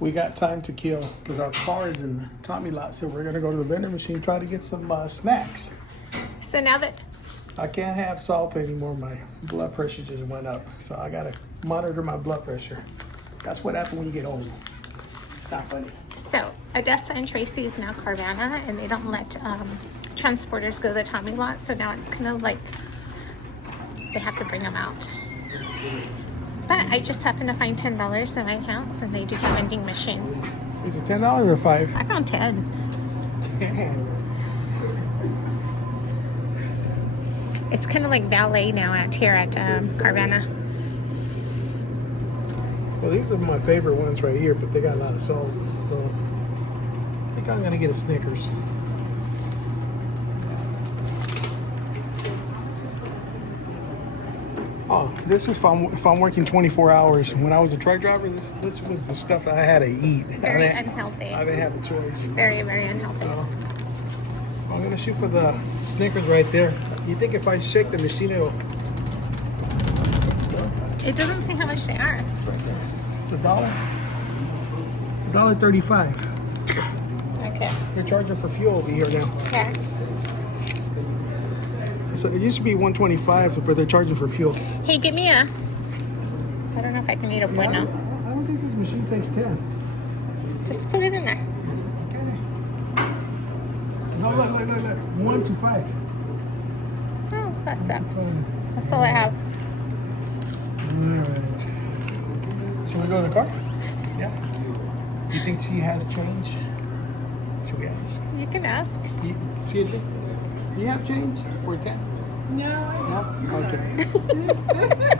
we got time to kill because our car is in the Tommy lot. So we're gonna go to the vending machine, try to get some snacks. So now that I can't have salt anymore. My blood pressure just went up. So I gotta monitor my blood pressure. That's what happens when you get old. It's not funny. So Odessa and Tracy is now Carvana, and they don't let transporters go to the Tommy lot. So now it's kind of like they have to bring them out. But I just happened to find $10 in my accounts, and they do have vending machines. Is it $10 or $5? I found 10. Damn. It's kind of like Valet now out here at Carvana. Well, these are my favorite ones right here, but they got a lot of salt. So I think I'm gonna get a Snickers. Oh, this is if I'm working 24 hours. When I was a truck driver, this was the stuff I had to eat. Very unhealthy. I didn't have a choice. Very, very unhealthy. So I'm gonna shoot for the Snickers right there. You think if I shake the machine, it'll? It doesn't say how much they are. It's right there. It's $1.35. Okay. They're charging for fuel over here now. Okay. So it used to be $1.25, but they're charging for fuel. Hey, give me a. I don't know if I can eat a bueno. I don't think this machine takes 10. Just put it in there. Okay. No, look. 1 to 5. Oh, that sucks. That's all I have. Alright. Should we go to the car? Yeah. You think she has change? Should we ask? You can ask. Excuse me? Do you have change for 10? No, I No? Okay.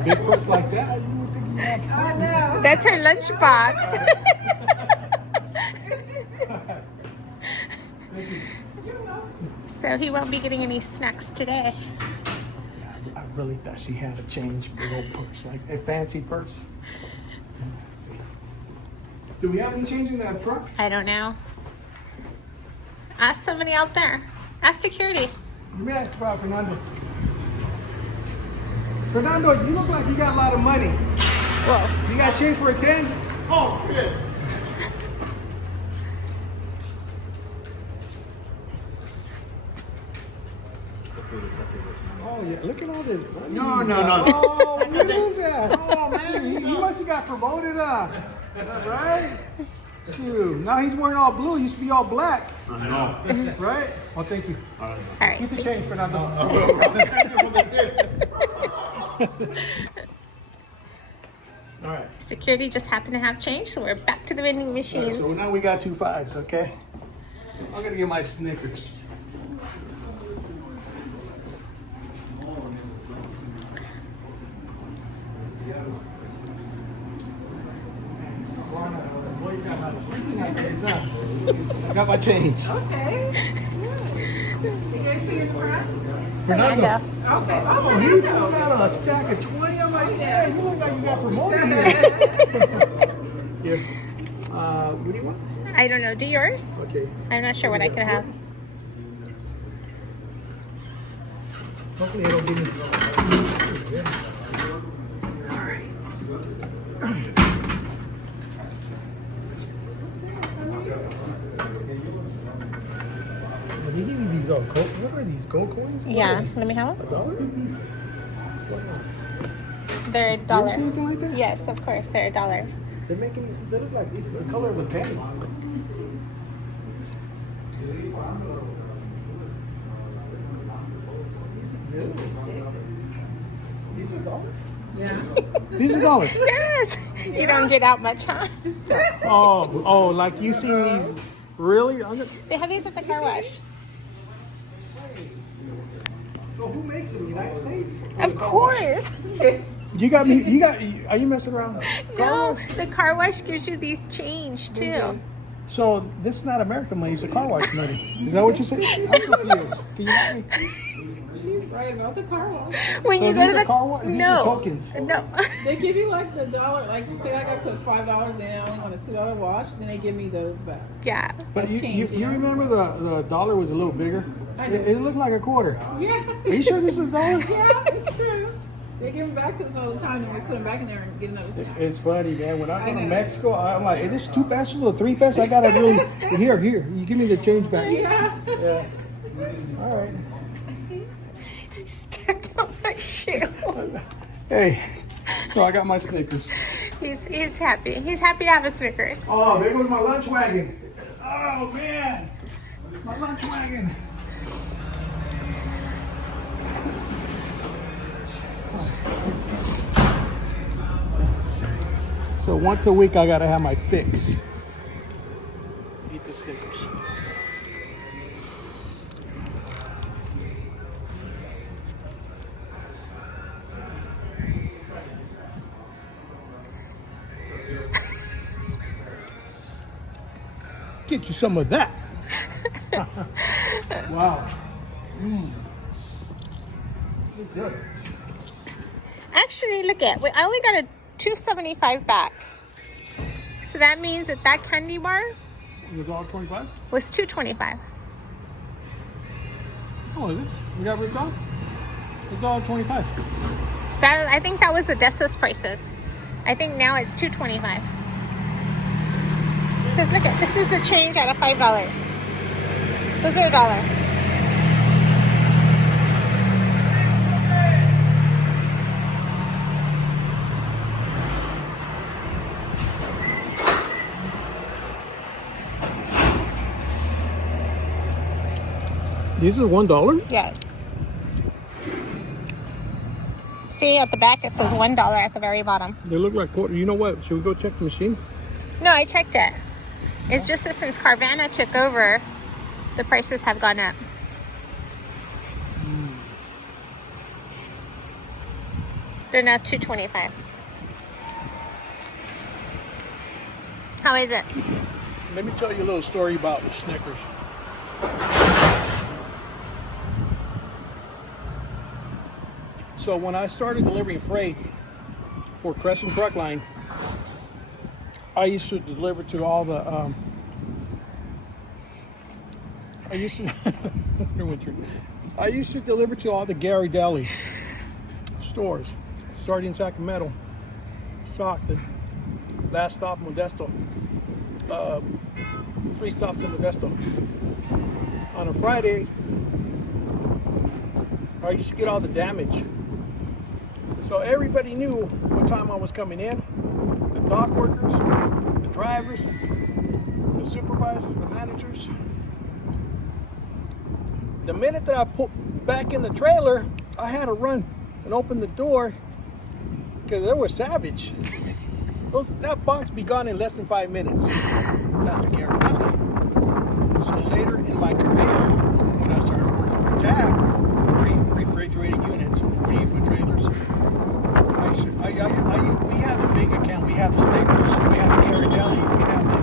Big purse like that? You would think you have. I know. That's her lunchbox. So he won't be getting any snacks today. I really thought she had a change, big old purse, like a fancy purse. Let's see. Do we have any change in that truck? I don't know. Ask somebody out there. Ask security. Let me ask about Fernando. Fernando, you look like you got a lot of money. Whoa. You got change for a 10? Oh, good. Oh, yeah. Look at all this money. No. Oh, what is that? Oh, man. He must have got promoted, right? Shoot. Now he's wearing all blue. He used to be all black. I know. Right? Oh, thank you. All right. Keep the change, Fernando. All right. Security just happened to have change, so we're back to the vending machines. So now we got 2 5s, okay? I'm gonna get my Snickers. I got my change. Okay. They gave it to you in the front? Fernando. Okay. Oh, he pulled out a stack of 20. I'm like, yeah, you look like you got promoted here. Here. What do you want? I don't know. Do yours? Okay. I'm not sure what I could have. Hopefully it'll give me some. All right. Did he give you these gold? What are these gold coins? What Yeah. are they? Let me have $1? them. They're You ever $1. seen anything like that? Yes, of course. They're $1. They look like the color of the pen. Really? These are dollars? Yeah. These are dollars. Yes. You don't get out much, huh? Oh, like you seen these? Really? They have these at the car wash. So who makes them? United States? Of course. You got me. Are you messing around? No, the car wash gives you these change too. So this is not American money. It's a car wash money. Is that what you're saying? I'm confused. Can you help me? She's right about the car wash. When So you go these to are the car wash? These no are tokens. no. They give you like the dollar, like say like I put $5 in, I only want a $2 wash, then they give me those back. Yeah. But It's you changing. remember the dollar was a little bigger? I do. It looked like a quarter. Yeah. Are you sure this is a dollar? Yeah, it's true. They give them back to us all the time, and we put them back in there and get another snack. It's funny, man. When I go to know. Mexico, I'm like, is this 2 pesos or 3 pesos? I gotta really here. You give me the change back. Yeah. Yeah. All right. He stepped on my shoe. Hey, so I got my Snickers. He's happy. He's happy to have a Snickers. Oh, there goes my lunch wagon. Oh man, my lunch wagon. So once a week I gotta have my fix. Eat the Snickers. Get you some of that. Wow. It's good. Actually, look at I only got a $2.75 back. So that means that candy bar It was all 25? was $2.25. Oh, is it? We got ripped off? It's all 25. I think that was Odessa's prices. I think now it's $2.25. Because look at this is a change out of $5. Those are $1. These are $1? Yes. See at the back it says $1 at the very bottom. They look like quarter. You know what? Should we go check the machine? No, I checked it. It's just that since Carvana took over, the prices have gone up. They're now $2.25. How is it? Let me tell you a little story about the Snickers. So when I started delivering freight for Crescent Truck Line, I used to deliver to all the I used to deliver to all the Gary Deli stores, starting in Sacramento, Stockton, last stop Modesto, 3 stops in Modesto. On a Friday, I used to get all the damage. So everybody knew what time I was coming in. The dock workers, the drivers, the supervisors, the managers. The minute that I put back in the trailer, I had to run and open the door because they were savage. That box be gone in less than 5 minutes. That's a guarantee. So later in my career, when I started working for TAB, refrigerated units, 48-foot trailers, we had a big account. We had the Snickers, we had the Gary Deli, we had the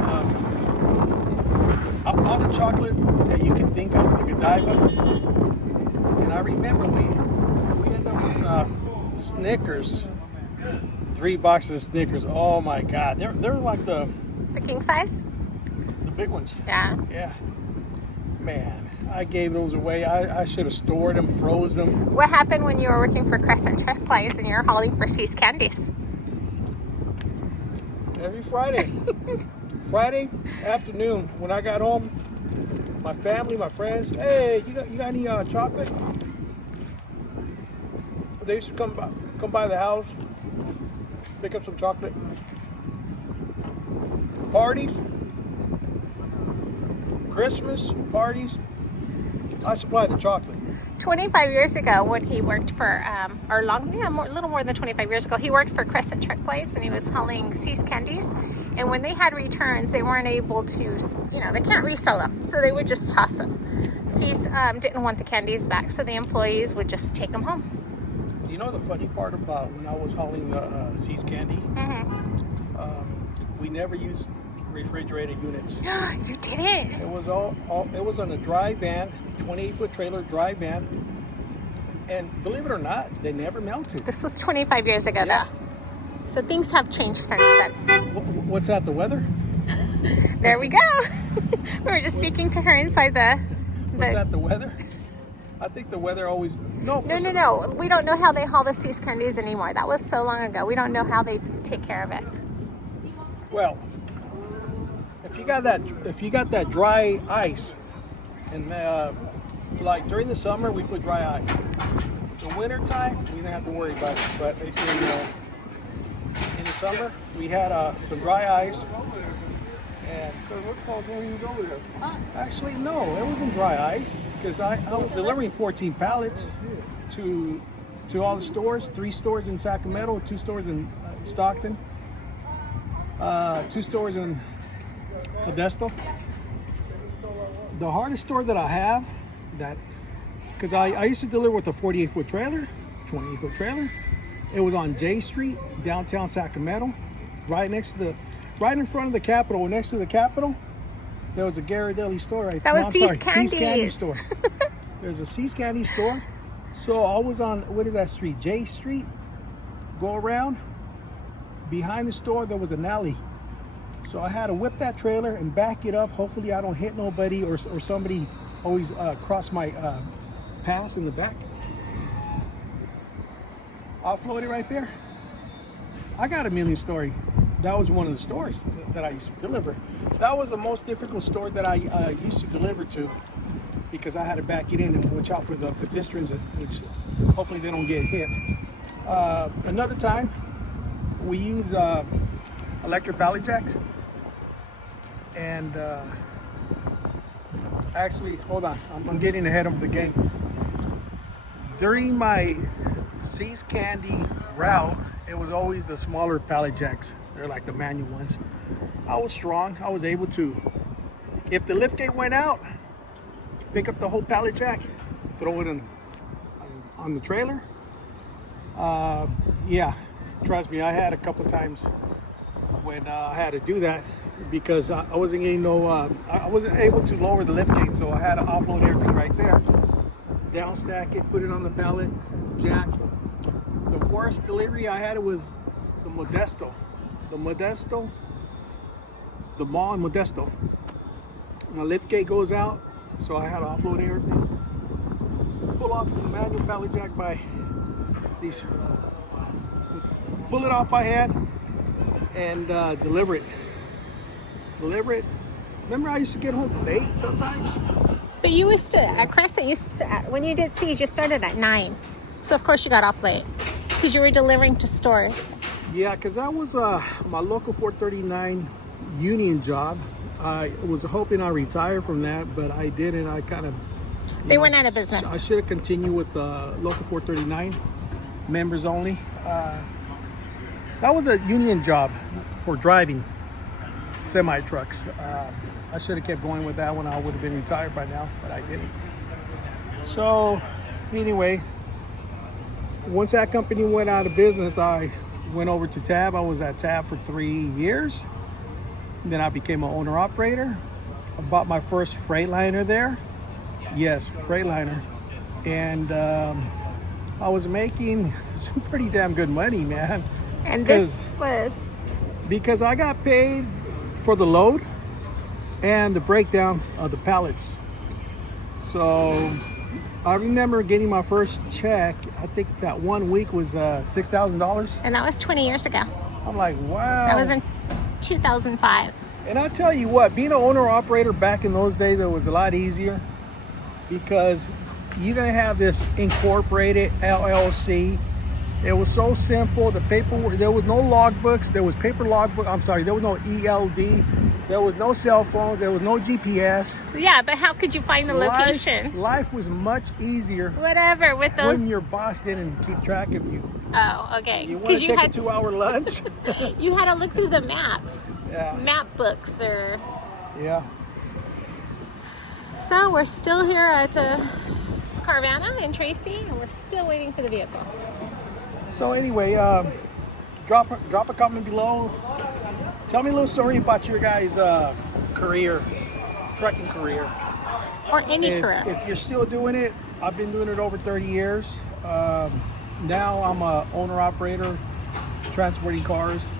all the chocolate that you can think of, the Godiva. And I remember we ended up with Snickers, 3 boxes of Snickers. Oh my God, they're like the king size? the big ones. Yeah. Yeah, man. I gave those away. I should have stored them, froze them. What happened when you were working for Crescent Truck Lines and you were hauling for See's Candies? Every Friday. Friday afternoon when I got home, my family, my friends, hey, you got any chocolate? They used to come by the house, pick up some chocolate. Parties, Christmas parties, I supply the chocolate. 25 years ago when he worked for, a little more than 25 years ago, he worked for Crescent Truck Plates and he was hauling See's Candies. And when they had returns, they weren't able to, they can't resell them. So they would just toss them. See's didn't want the candies back, so the employees would just take them home. You know the funny part about when I was hauling the See's candy? We never used refrigerated units. You did it? It was it was on a dry van, 28-foot trailer dry van, and believe it or not, they never melted. This was 25 years ago, Yeah. though. So things have changed since then. What's that? The weather? There we go. We were just speaking to her inside What's that? The weather? I think the weather always No. We don't know how they haul the Seas candies anymore. That was so long ago. We don't know how they take care of it. Well, if you got that dry ice, and like during the summer we put dry ice. The winter time we didn't have to worry about it. But in the summer we had some dry ice. And what's called when you go there? actually, no, it wasn't dry ice because I was delivering 14 pallets to all the stores, 3 stores in Sacramento, 2 stores in Stockton, 2 stores in Modesto. The hardest store that I have, because I used to deliver with a 48-foot trailer, 28-foot trailer. It was on J Street, downtown Sacramento, right in front of the Capitol. Next to the Capitol, there was a Ghirardelli store right there. That was Seas Candies. Seas Candy store. There's a Seas Candy store. So I was on, what is that street? J Street. Go around. Behind the store, there was an alley. So I had to whip that trailer and back it up. Hopefully I don't hit nobody or somebody always cross my pass in the back. Offload it right there. I got a million story. That was one of the stores that I used to deliver. That was the most difficult store that I used to deliver to because I had to back it in and watch out for the pedestrians, which hopefully they don't get hit. Another time, we use electric pallet jacks. And actually, hold on, I'm getting ahead of the game. During my Seas Candy route, it was always the smaller pallet jacks. They're like the manual ones. I was strong. I was able to, if the lift gate went out, pick up the whole pallet jack, throw it on the trailer. Yeah, trust me, I had a couple times when I had to do that because I wasn't getting I wasn't able to lower the lift gate, so I had to offload everything right there. Down stack it, put it on the pallet jack. The worst delivery I had was the Modesto. The mall in Modesto. My lift gate goes out, so I had to offload everything. Pull off the manual pallet jack by these. Pull it off by hand and deliver it. Remember, I used to get home late sometimes. But you used to at Crescent. When you did Seas, you started at 9, so of course you got off late because you were delivering to stores. Yeah, because that was my local 439 union job. I was hoping I'd retire from that, but I didn't. I kind of... They went out of business. I should have continued with local 439, members only. That was a union job for driving semi-trucks. I should have kept going with that one. I would have been retired by now, but I didn't. So, anyway, once that company went out of business, I went over to Tab. I was at Tab for 3 years. Then I became an owner-operator. I bought my first Freightliner there. Yes, Freightliner. And I was making some pretty damn good money, man. And this was? Because I got paid for the load and the breakdown of the pallets. So I remember getting my first check. I think that 1 week was $6,000. And that was 20 years ago. I'm like, wow. That was in 2005. And I tell you what, being an owner-operator back in those days, it was a lot easier because you didn't have this incorporated LLC. It was so simple. The paperwork, there was no logbooks. There was paper logbook. I'm sorry, there was no ELD. There was no cell phone. There was no GPS. Yeah, but how could you find the location? Life was much easier. Whatever, with those. When your boss didn't keep track of you. Oh, okay. You want to take a 2-hour lunch? You had to look through the maps. Yeah. Map books or. Yeah. So we're still here at Carvana in Tracy, and we're still waiting for the vehicle. So anyway, drop a comment below. Tell me a little story about your guys' career, trucking career. Or any career. If you're still doing it, I've been doing it over 30 years. Now I'm a owner-operator, transporting cars.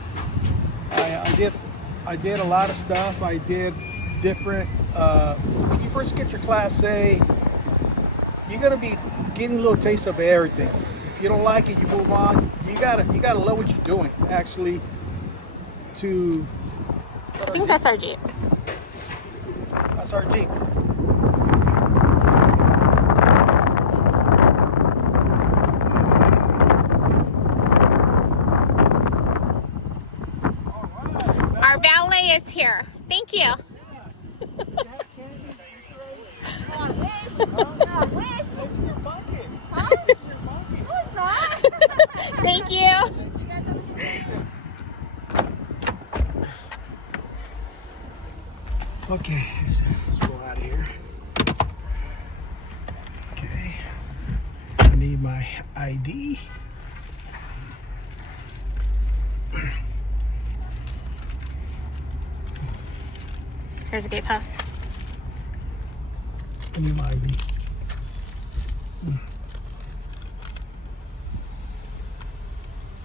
I did a lot of stuff. I did different, when you first get your Class A, you're gonna be getting a little taste of everything. If you don't like it, you move on. You gotta love what you're doing. Actually, I think that's our Jeep. that's our Jeep. Our valet is here. Thank you. I wish. It's in your pocket. Huh? It's in your pocket. No, it's not. Thank you. Okay, let's go out of here. Okay, I need my ID. Here's a gate pass. I need my ID.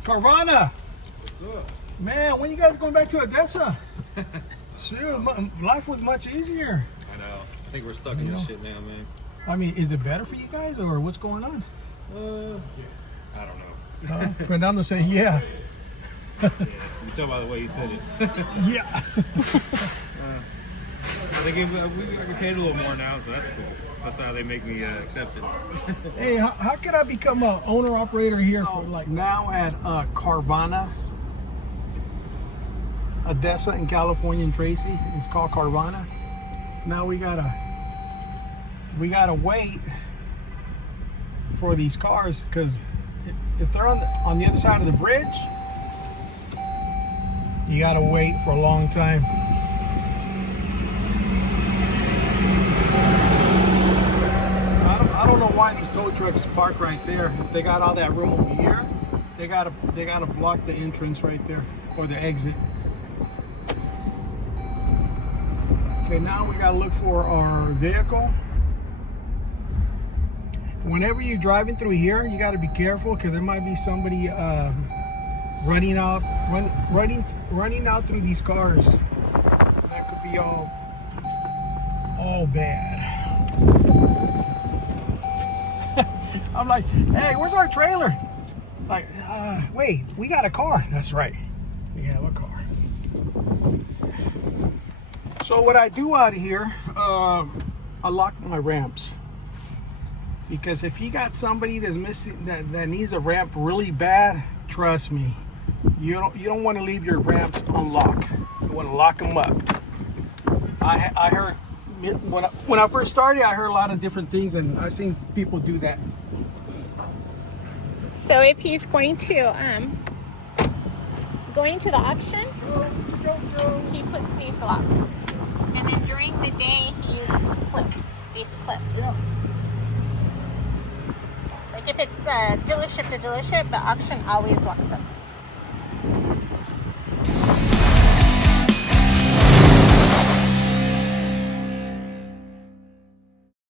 Carvana! What's up? Man, when you guys going back to Odessa? Shoot, life was much easier. I know. I think we're stuck in this shit now, man. I mean, is it better for you guys or what's going on? I don't know. Fernando said, yeah. You can tell by the way he said it. Yeah. I get paid a little more now, so that's cool. That's how they make me accept it. Hey, how can I become a owner operator here for like now at Carvana, Odessa in California and Tracy? It's called Carvana. Now we gotta wait for these cars because if they're on the other side of the bridge, you gotta wait for a long time. I don't know why these tow trucks park right there. If they got all that room over here, they gotta block the entrance right there or the exit. Okay, now we gotta look for our vehicle. Whenever you're driving through here, you gotta be careful because there might be somebody running out through these cars. That could be all bad. I'm like, hey, where's our trailer? Like, wait, we got a car. That's right, we have a car. So what I do out of here, I lock my ramps. Because if you got somebody that's missing, that needs a ramp really bad, trust me, you don't want to leave your ramps unlocked. You want to lock them up. I heard when I first started, I heard a lot of different things, and I've seen people do that. So if he's going to the auction, he puts these locks, and then during the day he uses these clips. Yeah. Like if it's dealership to dealership, but auction always locks them.